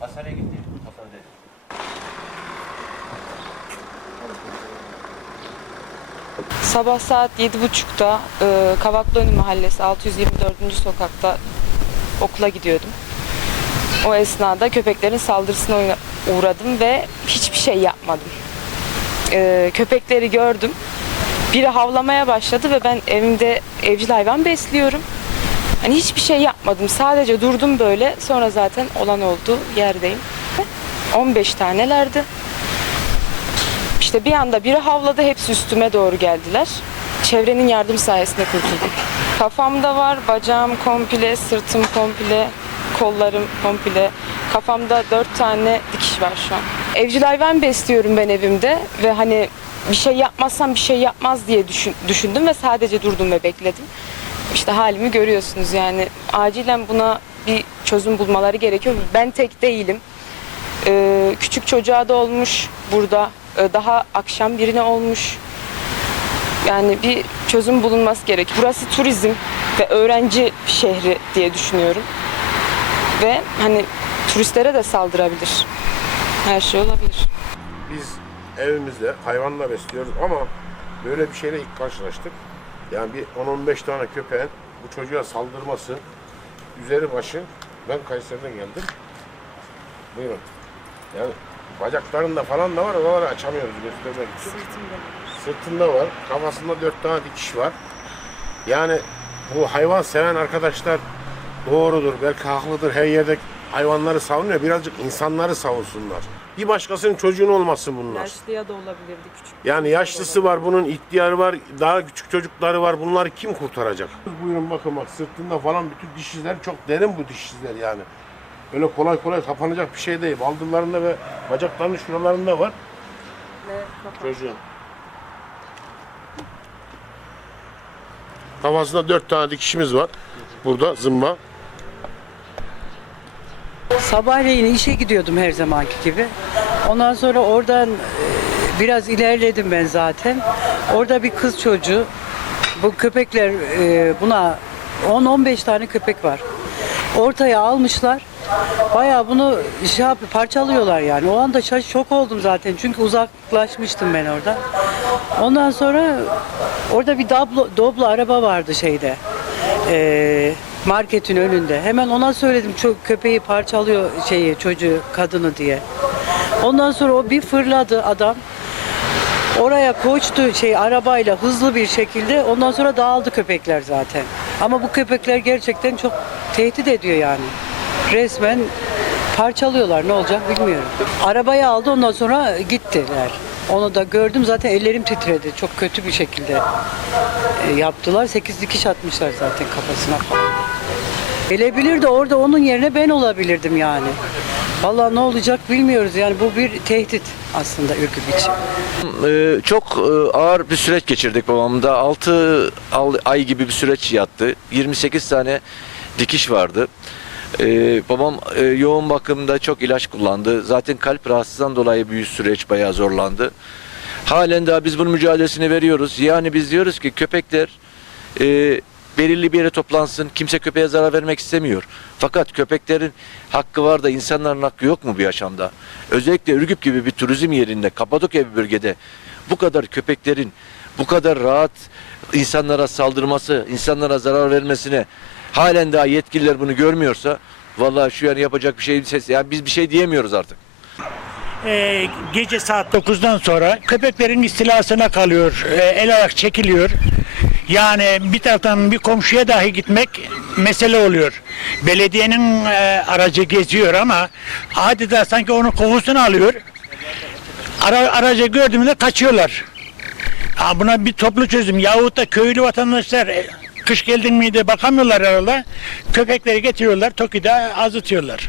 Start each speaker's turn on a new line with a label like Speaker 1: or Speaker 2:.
Speaker 1: Hasan'a gitti. Hasan dedi. Sabah saat 7.30'da e, Kavaklıönü Mahallesi 624. sokakta okula gidiyordum. O esnada köpeklerin saldırısına uğradım ve hiçbir şey yapmadım. E, köpekleri gördüm. Biri havlamaya başladı ve ben evimde evcil hayvan besliyorum. Hani hiçbir şey yapmadım. Sadece durdum böyle. Sonra zaten olan oldu yerdeyim. 15 tanelerdi. İşte bir anda biri havladı, hepsi üstüme doğru geldiler. Çevrenin yardım sayesinde kurtuldum. Kafamda var, bacağım komple, sırtım komple, kollarım komple. Kafamda dört tane dikiş var şu an. Evcil hayvan besliyorum ben evimde ve hani bir şey yapmazsam bir şey yapmaz diye düşün- düşündüm ve sadece durdum ve bekledim. İşte halimi görüyorsunuz yani acilen buna bir çözüm bulmaları gerekiyor. Ben tek değilim. Ee, küçük çocuğa da olmuş burada. Ee, daha akşam birine olmuş. Yani bir çözüm bulunması gerek. Burası turizm ve öğrenci şehri diye düşünüyorum. Ve hani turistlere de saldırabilir. Her şey olabilir.
Speaker 2: Biz evimizde hayvanla besliyoruz ama böyle bir şeyle ilk karşılaştık. Yani bir 10-15 tane köpeğin bu çocuğa saldırması üzeri başı ben Kayseri'den geldim. Buyurun. Yani bacaklarında falan da var oraları açamıyoruz göstermek için. Sırtında var. Kafasında dört tane dikiş var. Yani bu hayvan seven arkadaşlar doğrudur. Belki haklıdır. Her yerde hayvanları savunuyor. Birazcık insanları savunsunlar. Bir başkasının çocuğun olmasın bunlar.
Speaker 1: Yaşlıya da olabilirdi küçük.
Speaker 2: Yani yaşlısı var, bunun ihtiyarı var, daha küçük çocukları var. Bunları kim kurtaracak? Buyurun bakın bak sırtında falan bütün diş izleri çok derin bu diş izleri yani. Öyle kolay kolay kapanacak bir şey değil. Baldırlarında ve bacaklarının şuralarında var. Çocuğun. Kafasında dört tane dikişimiz var. Burada zımba.
Speaker 3: Sabahleyin işe gidiyordum her zamanki gibi. Ondan sonra oradan e, biraz ilerledim ben zaten. Orada bir kız çocuğu, bu köpekler e, buna 10-15 tane köpek var. Ortaya almışlar. Bayağı bunu şey yap, parçalıyorlar yani. O anda şaş şok oldum zaten çünkü uzaklaşmıştım ben orada. Ondan sonra orada bir doblo, doblo araba vardı şeyde. Ee, marketin önünde. Hemen ona söyledim çok köpeği parçalıyor şeyi çocuğu kadını diye. Ondan sonra o bir fırladı adam. Oraya koştu şey arabayla hızlı bir şekilde. Ondan sonra dağıldı köpekler zaten. Ama bu köpekler gerçekten çok tehdit ediyor yani. Resmen parçalıyorlar ne olacak bilmiyorum. Arabayı aldı ondan sonra gittiler. Onu da gördüm zaten ellerim titredi. Çok kötü bir şekilde e, yaptılar. Sekiz dikiş atmışlar zaten kafasına falan. Gelebilir de orada onun yerine ben olabilirdim yani. Vallahi ne olacak bilmiyoruz yani bu bir tehdit aslında Ürgüp için.
Speaker 4: Ee, çok e, ağır bir süreç geçirdik babamda. 6 ay gibi bir süreç yattı. 28 tane dikiş vardı. Ee, babam e, yoğun bakımda çok ilaç kullandı. Zaten kalp rahatsızlığından dolayı bir süreç bayağı zorlandı. Halen daha biz bunun mücadelesini veriyoruz. Yani biz diyoruz ki köpekler e, belirli bir yere toplansın. Kimse köpeğe zarar vermek istemiyor. Fakat köpeklerin hakkı var da insanların hakkı yok mu bu yaşamda? Özellikle Ürgüp gibi bir turizm yerinde, Kapadokya bir bölgede bu kadar köpeklerin bu kadar rahat insanlara saldırması, insanlara zarar vermesine halen daha yetkililer bunu görmüyorsa vallahi şu an yapacak bir şey ses yani biz bir şey diyemiyoruz artık.
Speaker 5: Ee, gece saat 9'dan sonra köpeklerin istilasına kalıyor. Ee, el ayak çekiliyor. Yani bir taraftan bir komşuya dahi gitmek mesele oluyor. Belediyenin e, aracı geziyor ama adeta sanki onun kokusunu alıyor. Ara, aracı gördüğümde kaçıyorlar. Ha, buna bir toplu çözüm yahut da köylü vatandaşlar e, kış geldin miydi bakamıyorlar herhalde. Köpekleri getiriyorlar Toki'de azıtıyorlar.